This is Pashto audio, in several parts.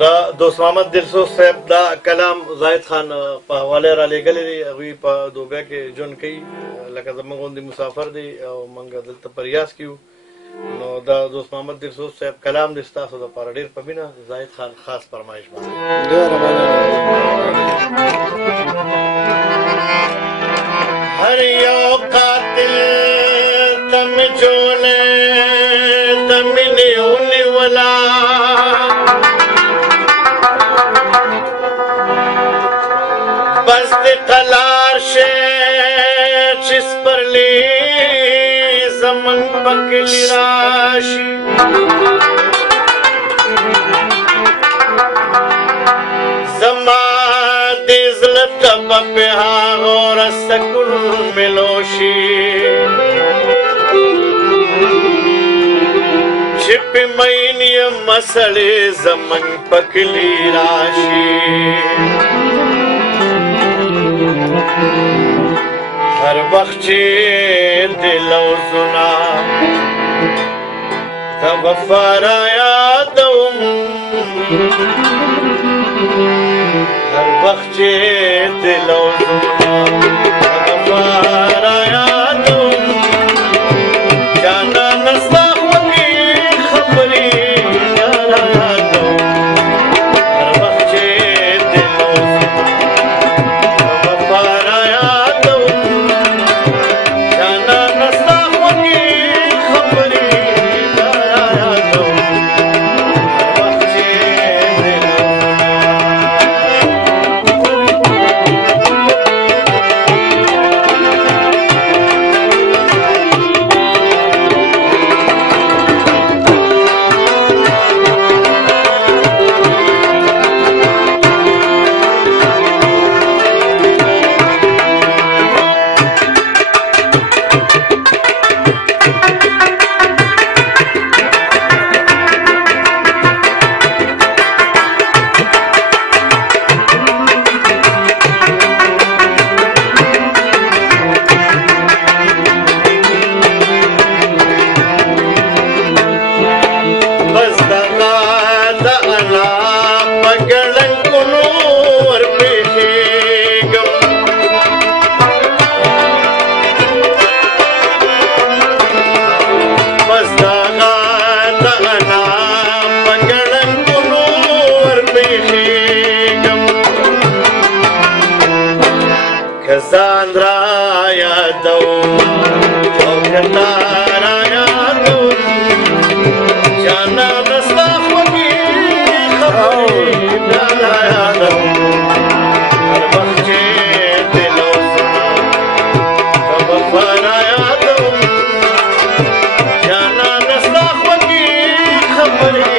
دا دوست محمد دلسوز صاحب دا کلام زاهد خان په حواله را لېږلی دی. هغوی په دوبۍ کې ژوند کوي لکه زموږ غوندې مسافر دی او موږ دلته په ریاض کې یو. نو دا دوست محمد دلسوز صاحب کلام دی ستاسو دپاره ډېر په مینه زاهد خان خاص فرمایش باندې. هر یو قاتل تم جوړې د مینې ونیولا بس د قلار شه چې سپرلی زمن پکلی راشي زما د زړه تبه په هغو رسکون ملوشي چې په مین یم سړی زمن پکلی راشي هر وخت چې دل او زنا ته وفا را یادوم هر وخت چې دل او زنا ته وفا را یادوم جانانه ستا خوږې خبرې را یادوم هر وخت چې دل او زنا ته وفا را یادوم جانانه ستا خوږې خبرې را یادوم هر وخت چې دل او بس دغه د انا په ګړنګونو ورپېښېږم بس دغه د انا په ګړنګونو ورپېښېږم که ځان را یادوم او که تا را یادوم جانانه ستا خوږې خبرې بیا را یادوم هر وخت چې دل او زنا ته وفا را یادوم جانانه ستا خوږې خبرې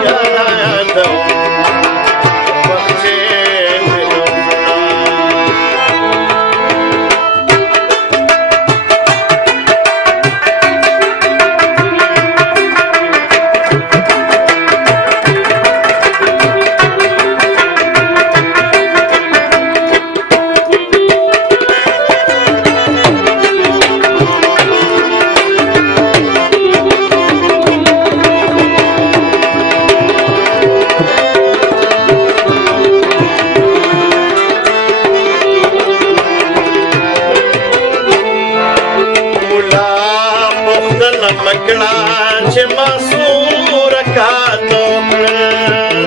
بیا را یادوم هر وخت چې دل او زنا مکړه چې ما څو رکعاتو کړل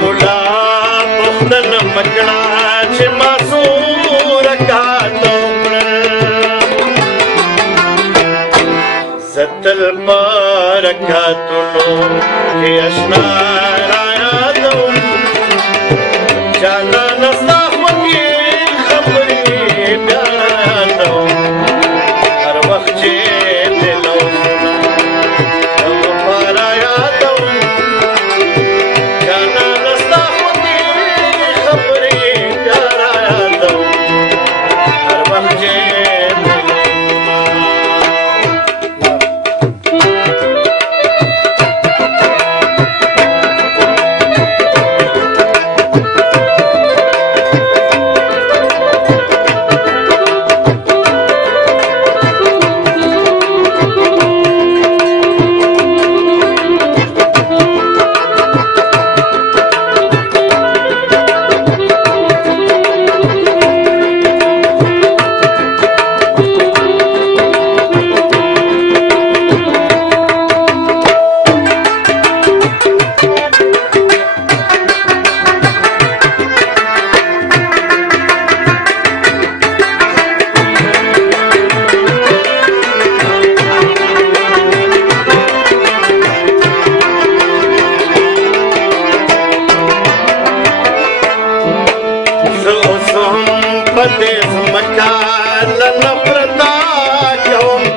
مولا پوښتنه مکړه چې ما څو رکعاتو کړل زه تل په رکعتونو کې اشنا را یادوم جانانه ستا خوږې بیا را یادوم هر وخت چې دل او زنا ته وفا را یادوم جانانه ستا خوږې خبرې بیا را یادوم هر وخت چې دل او زنا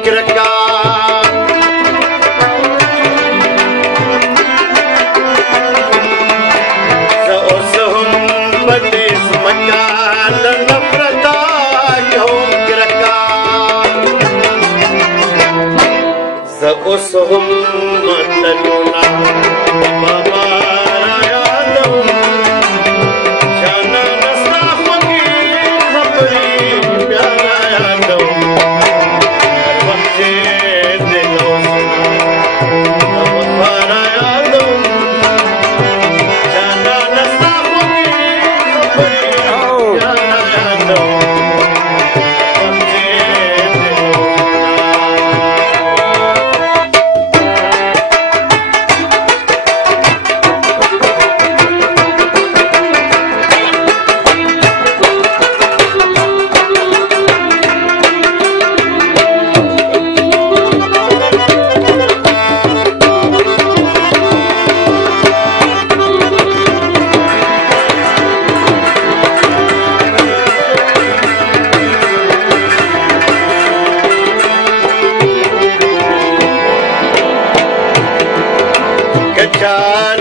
کرکا اوس هم پدې سمکا د نفرتا کوم کرکا اوس هم متلونا بابا یادم جانا نستا خوږې خبرې بیا یادم هر وخت چې دل اوسنا بابا یادم جانا نستا خوږې خبرې بیا یادم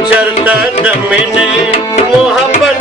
چرتا د مینې محبت